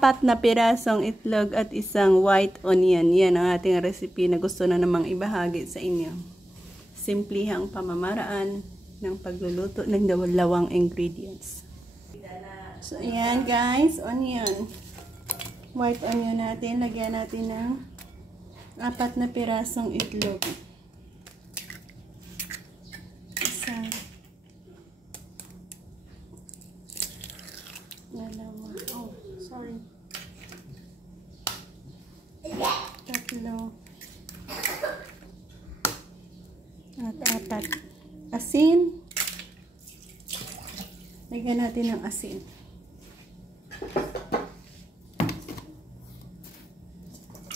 4 na pirasong itlog at isang white onion. Yan ang ating recipe na gusto na namang ibahagi sa inyo. Simplihang pamamaraan ng pagluluto ng dalawang ingredients. So, ayan guys, onion. White onion natin. Lagyan natin ng 4 na pirasong itlog. Isa. Dalawa. Oh, sorry. 3. At 4. Asin. Lagyan natin ng asin.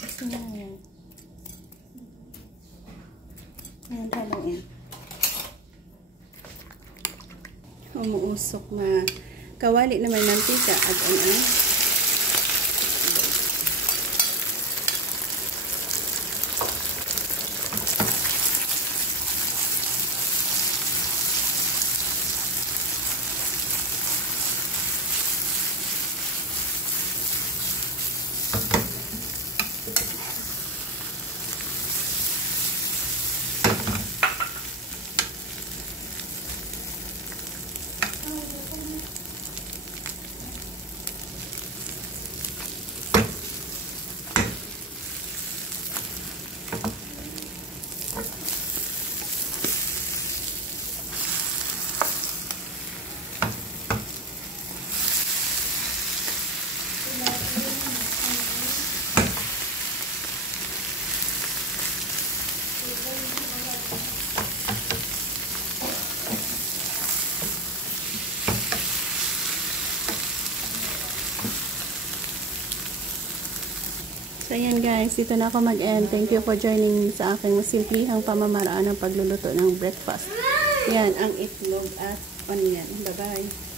Asin na yan. Ayan, haluin. Umuusok na kawali na may mantika. Add-on ang So, ayan guys, dito na ako mag-end. Thank you for joining me sa aking simplihang pamamaraan ng pagluluto ng breakfast. Yan, ang itlog at onion. Bye-bye.